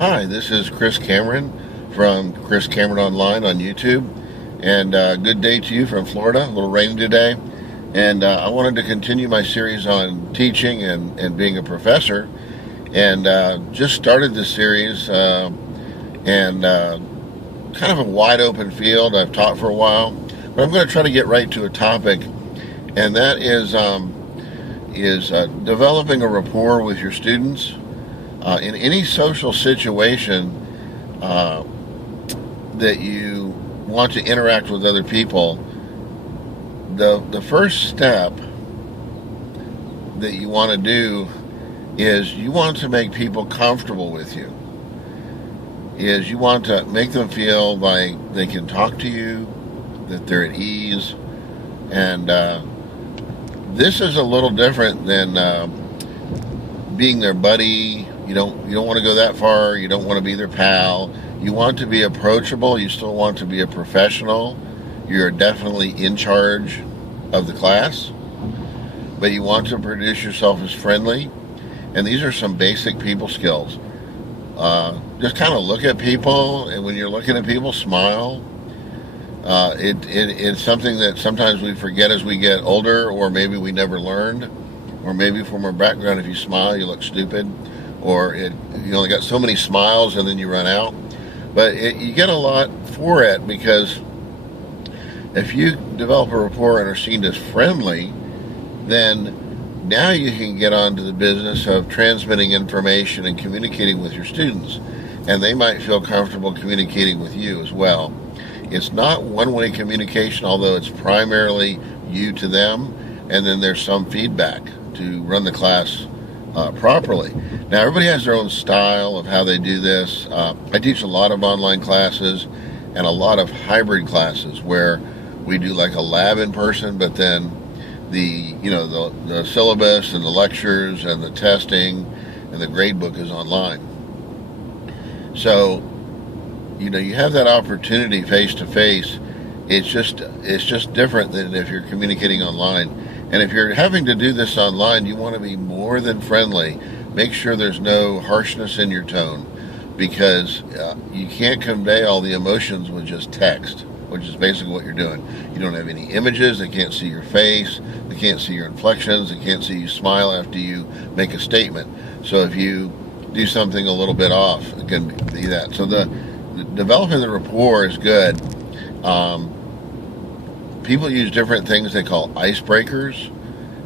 Hi, this is Chris Cameron from Chris Cameron Online on YouTube. And good day to you from Florida. A little rainy today. And I wanted to continue my series on teaching and being a professor. And just started this series and kind of a wide open field. I've taught for a while. But I'm going to try to get right to a topic. And that is developing a rapport with your students. In any social situation that you want to interact with other people, the first step that you want to do is you want to make people comfortable with you. Is you want to make them feel like they can talk to you, that they're at ease, and this is a little different than being their buddy. You don't want to go that far. You don't want to be their pal. You want to be approachable. You still want to be a professional. You're definitely in charge of the class, but you want to produce yourself as friendly. And these are some basic people skills. Just kind of look at people, and when you're looking at people, smile. It's something that sometimes we forget as we get older, or maybe we never learned, or maybe from our background, if you smile, you look stupid. Or you only got so many smiles and then you run out. But you get a lot for it, because if you develop a rapport and are seen as friendly, then now you can get on to the business of transmitting information and communicating with your students. And they might feel comfortable communicating with you as well. It's not one-way communication, although it's primarily you to them, and then there's some feedback to run the class properly. Now, everybody has their own style of how they do this. I teach a lot of online classes and a lot of hybrid classes where we do like a lab in person, but then the syllabus and the lectures and the testing and the grade book is online. So, you have that opportunity face to face. It's just different than if you're communicating online. And if you're having to do this online, you want to be more than friendly. Make sure there's no harshness in your tone, because you can't convey all the emotions with just text, which is basically what you're doing. You don't have any images. They can't see your face. They can't see your inflections. They can't see you smile after you make a statement. So if you do something a little bit off, it can be that. So the developing the rapport is good. People use different things they call icebreakers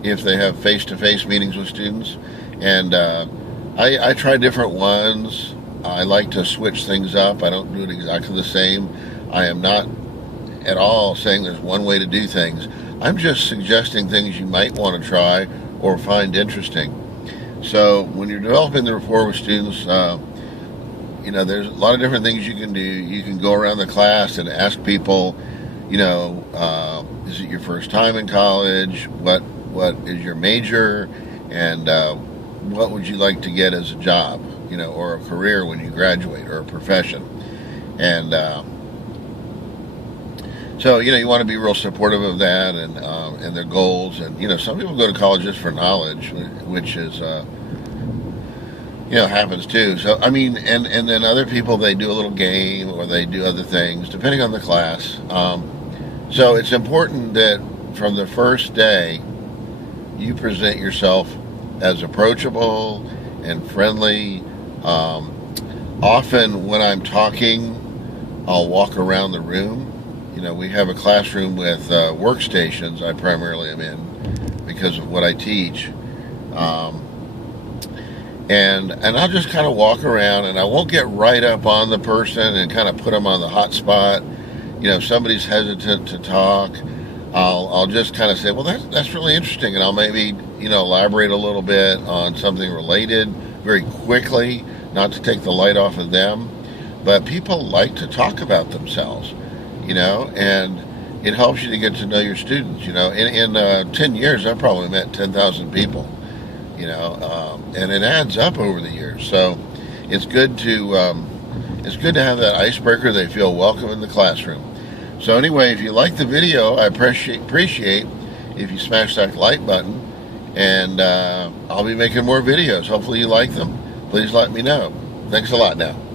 if they have face-to-face meetings with students. And I try different ones. I like to switch things up. I don't do it exactly the same. I am not at all saying there's one way to do things. I'm just suggesting things you might want to try or find interesting. So when you're developing the rapport with students, there's a lot of different things you can do. You can go around the class and ask people, is it your first time in college? What is your major? And what would you like to get as a job, or a career when you graduate, or a profession? And so, you want to be real supportive of that and their goals. And, some people go to college just for knowledge, which is, happens too. So, and then other people, they do a little game or they do other things, depending on the class. So it's important that from the first day, you present yourself as approachable and friendly. Often when I'm talking, I'll walk around the room. We have a classroom with workstations. I primarily am in because of what I teach. And I'll just kind of walk around, and I won't get right up on the person and kind of put them on the hot spot. If somebody's hesitant to talk, I'll just kind of say, well, that's really interesting, and I'll maybe elaborate a little bit on something related very quickly, not to take the light off of them. But people like to talk about themselves, and it helps you to get to know your students. In 10 years, I've probably met 10,000 people, and it adds up over the years. So it's good to have that icebreaker. They feel welcome in the classroom. So anyway, if you like the video, I appreciate if you smash that like button, and I'll be making more videos. Hopefully you like them. Please let me know. Thanks a lot now.